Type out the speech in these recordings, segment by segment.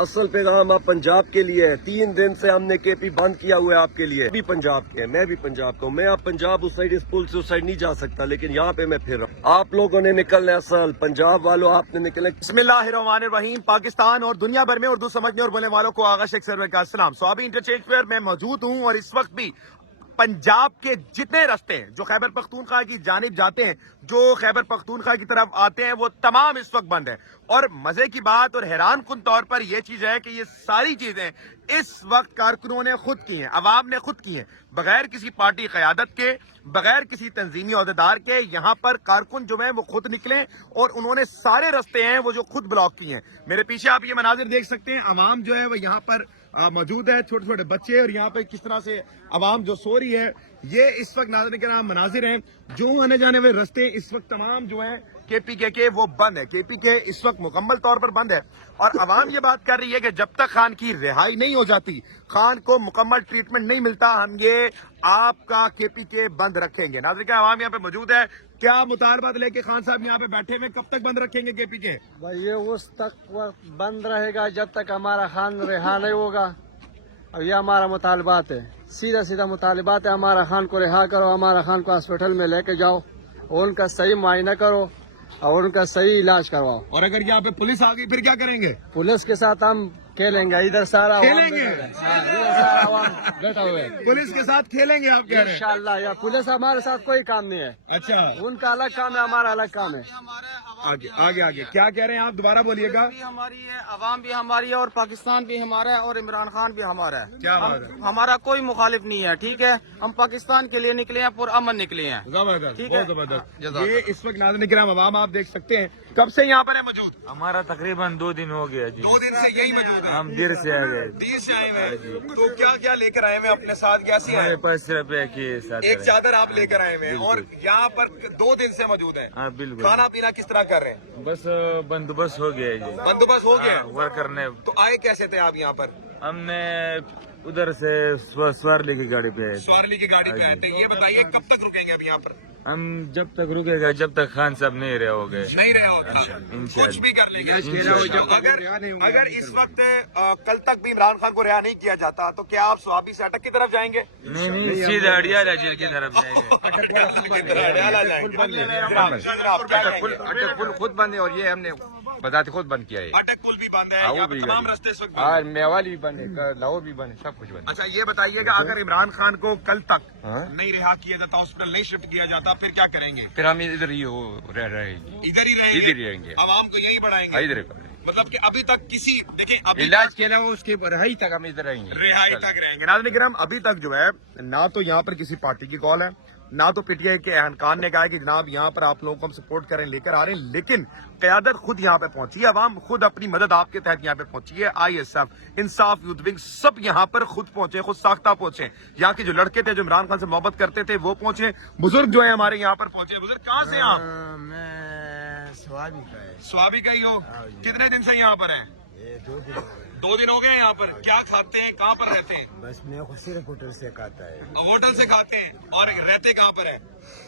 اصل پیغام آپ پنجاب کے لیے ہے. 3 دن سے ہم نے کے پی بند کیا ہوا ہے آپ کے لیے. بھی پنجاب کے ہیں, میں بھی پنجاب کا ہوں. میں آپ پنجاب اس سائڈ اس پل سے اس سائڈ نہیں جا سکتا, لیکن یہاں پہ میں پھر رہا ہوں. آپ لوگوں نے نکلنا ہے, اصل پنجاب والوں آپ نے نکلنا ہے. بسم اللہ الرحمن الرحیم. پاکستان اور دنیا بھر میں اردو سمجھنے اور بولنے والوں کو آغا شیخ سرور کا السلام. سوابی انٹرچینج پر میں موجود ہوں اور اس وقت بھی پنجاب کے جتنے رستے ہیں جو خیبر پختونخوا کی جانب جاتے ہیں, جو خیبر پختونخوا کی طرف آتے ہیں, وہ تمام اس وقت بند ہیں. اور مزے کی بات اور حیران کن طور پر یہ چیز ہے کہ یہ ساری چیزیں اس وقت کارکنوں نے خود کی ہیں, عوام نے خود کی ہیں, بغیر کسی پارٹی قیادت کے, بغیر کسی تنظیمی عہدیدار کے. یہاں پر کارکن جو ہیں وہ خود نکلے اور انہوں نے سارے رستے ہیں وہ جو خود بلاک کیے ہیں. میرے پیچھے آپ یہ مناظر دیکھ سکتے ہیں, عوام جو ہے وہ یہاں پر موجود ہے, چھوٹے چھوٹے بچے, اور یہاں پہ کس طرح سے عوام جو سو رہی ہے. یہ اس وقت ناظرین کے نام مناظر ہیں. جو آنے جانے والے رستے اس وقت تمام جو ہیں کے پی کے وہ بند ہے. کے پی کے اس وقت مکمل طور پر بند ہے, اور عوام یہ بات کر رہی ہے کہ جب تک خان کی رہائی نہیں ہو جاتی, خان کو مکمل ٹریٹمنٹ نہیں ملتا, ہم یہ آپ کا کے پی کے بند رکھیں گے. ناظرین کے عوام یہاں پہ موجود ہے. کیا مطالبات لے کے خان صاحب یہاں پہ بیٹھے ہوئے, کب تک بند رکھیں گے کے پی کے؟ بھائی یہ اس تک وقت بند رہے گا جب تک ہمارا خان رہا نہیں ہوگا. اور یہ ہمارا مطالبات ہے, سیدھا سیدھا مطالبات ہے. ہمارا خان کو رہا کرو, ہمارا خان کو ہاسپٹل میں لے کے جاؤ, اور ان کا صحیح معائنہ کرو اور ان کا صحیح علاج کرواؤ. اور اگر یہاں پہ پولیس آ گئی پھر کیا کریں گے؟ پولیس کے ساتھ ہم کھیلیں گے. ادھر سارا عوام کھیلیں گے؟ بیٹھا ہے. ادھر سارا عوام بیٹھا ہوا ہے. پولیس کے ساتھ کھیلیں گے آپ کہہ رہے ہیں؟ انشاءاللہ. یا پولیس ہمارے ساتھ کوئی کام نہیں ہے. اچھا, ان کا الگ کام ہے, ہمارا الگ کام ہے. آگے آگے آگے کیا کہہ رہے ہیں آپ, دوبارہ بولیے گا. بھی ہماری ہے, عوام بھی ہماری ہے, اور پاکستان بھی ہمارا ہے, اور عمران خان بھی ہمارا ہے. کیا بات ہے, ہمارا کوئی مخالف نہیں ہے, ٹھیک ہے. ہم پاکستان کے لیے نکلے ہیں, پرامن نکلے ہیں. زبردست, ٹھیک ہے. بہت زبردست. جزاک یہ اس وقت ناظرین کرام عوام آپ دیکھ سکتے ہیں, کب سے یہاں پر ہے موجود؟ ہمارا تقریباً 2 دن ہو گیا جی. 2 دن سے یہی موجود ہے. ہم دیر سے آ گئے. دیر سے آئے ہوئے ہیں. تو کیا کیا لے کر آئے ہوئے اپنے ساتھ, کیسی ہمارے ہیں؟ پاس صرف ایک چادر آپ لے کر آئے ہوئے ہیں, اور یہاں پر 2 دن سے موجود ہیں. ہاں بالکل. کھانا پینا کس طرح کر رہے ہیں؟ بس بندوبست ہو گیا جی. بندوبست ہو گیا. ورکر نے, تو آئے کیسے تھے آپ یہاں پر؟ ہم نے ادھر سے سوارلی کی گاڑی پہ آئے تھے. سوارلی کی گاڑی پہ آئے تھے. یہ بتائیے کب تک رکیں گے اب یہاں پر؟ ہم جب تک رکے گا جب تک خان صاحب نہیں رہے ہو گئے. نہیں رہے ہوگا, کچھ بھی کر لیں گے. اگر اس وقت کل تک بھی عمران خان کو رہا نہیں کیا جاتا تو کیا آپ سوابی سے اٹک کی طرف جائیں گے؟ نہیں, سیدھے اڈیالہ جیل کی طرف جائیں گے. اٹک پل خود بند ہے, اور یہ ہم نے بذات خود بند کیا ہے. اٹک پل بھی بند ہے, یہاں پہ تمام راستے اس وقت بند ہیں. اور میوالی بھی بند ہے, لاہور بھی بند ہے, سب کچھ بند ہے. اچھا یہ بتائیے کہ اگر عمران خان کو کل تک نہیں رہا کیا جاتا, ہاسپٹل نہیں شفٹ کیا جاتا, پھر کیا کریں گے؟ پھر ہم ادھر ہی رہ رہے ہیں, ادھر ہی رہیں گے, ادھر ہی رہیں گے, عوام کو یہی بڑھائیں گے. ادھر ہی مطلب کہ ابھی تک کسی, دیکھیں ابھی علاج کے علاوہ اس کے رہائی تک ہم ادھر رہیں گے, رہائی تک رہیں گے. ناظرین کرام ابھی تک جو ہے نہ تو یہاں پر کسی پارٹی کی کال ہے, نہ تو پی ٹی آئی کے اہم خان نے کہا ہے کہ جناب یہاں پر آپ لوگوں کو ہم سپورٹ کریں, لے کر آ رہے ہیں, لیکن قیادت خود یہاں پہ پہنچی ہے, عوام خود اپنی مدد آپ کے تحت یہاں پہ پہنچی ہے. آئی ایس ایف, انصاف یوتھ ونگ, سب یہاں پر خود پہنچے, خود ساختہ پہنچے. یہاں کے جو لڑکے تھے جو عمران خان سے محبت کرتے تھے وہ پہنچے, بزرگ جو ہیں ہمارے یہاں پر پہنچے. بزرگ کہاں سے آپ؟ میں سوابی کا ہے. سوابی کا ہی ہو, کتنے دن سے یہاں پر ہیں؟ 2 دن ہو گئے یہاں پر. کیا کھاتے ہیں, کہاں پر رہتے ہیں؟ بس میں صرف ہوٹل سے کھاتا ہے. ہوٹل سے کھاتے ہیں, اور رہتے کہاں پر ہیں؟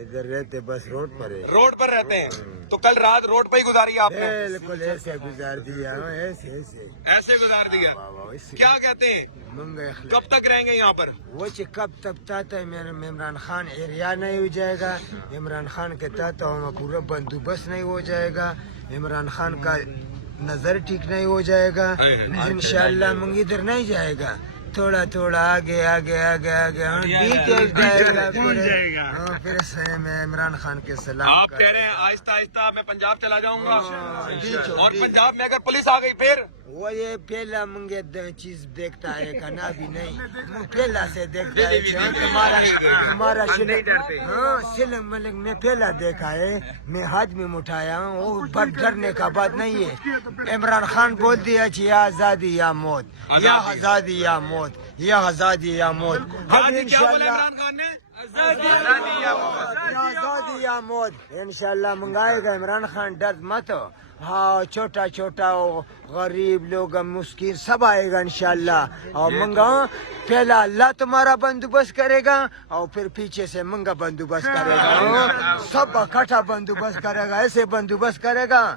ادھر رہتے بس روڈ پر ہے. روڈ پر رہتے ہیں. تو کل رات روڈ پہ ہی گزاری آپ نے؟ بالکل ایسے گزار دیا, ایسے گزار دیا. کیا کہتے ہیں, منگا کب تک رہیں گے یہاں پر؟ وہ کب تک تاتا ہے عمران خان ایریا نہیں ہو جائے گا, عمران خان کے تاتا ہوں پورا بندوبست نہیں ہو جائے گا, عمران خان کا نظر ٹھیک نہیں ہو جائے گا, انشاءاللہ منگ ادھر نہیں جائے گا. تھوڑا تھوڑا آگے آگے آگے آگے جائے گا. پھر سے میں عمران خان کے سلام. آپ کہہ رہے ہیں آہستہ آہستہ میں پنجاب چلا جاؤں گا, اور پنجاب میں اگر پولیس آ گئی پھر وہ یہ پہلا منگے چیز دیکھتا ہے کہ نہ بھی نہیں, پہلا سے دیکھتا ہے. ہمارا سلم ملک میں پہلا دیکھا ہے, میں ہاتھ میں اٹھایا ہوں, وہ بڑھ ڈرنے کا بات نہیں ہے. عمران خان بول دیا یا آزادی یا موت, یا آزادی یا موت, یا آزادی یا موت. ہم انشاءاللہ آزادی یا موت انشاءاللہ منگائے گا عمران خان. ڈر مت, ہاں چھوٹا چھوٹا غریب لوگ مسکین سب آئے گا انشاءاللہ. اور منگا پہلا اللہ تمہارا بندوبست کرے گا, اور پھر پیچھے سے منگا بندوبست کرے گا, سب اکٹھا بندوبست کرے گا. ایسے بندوبست کرے گا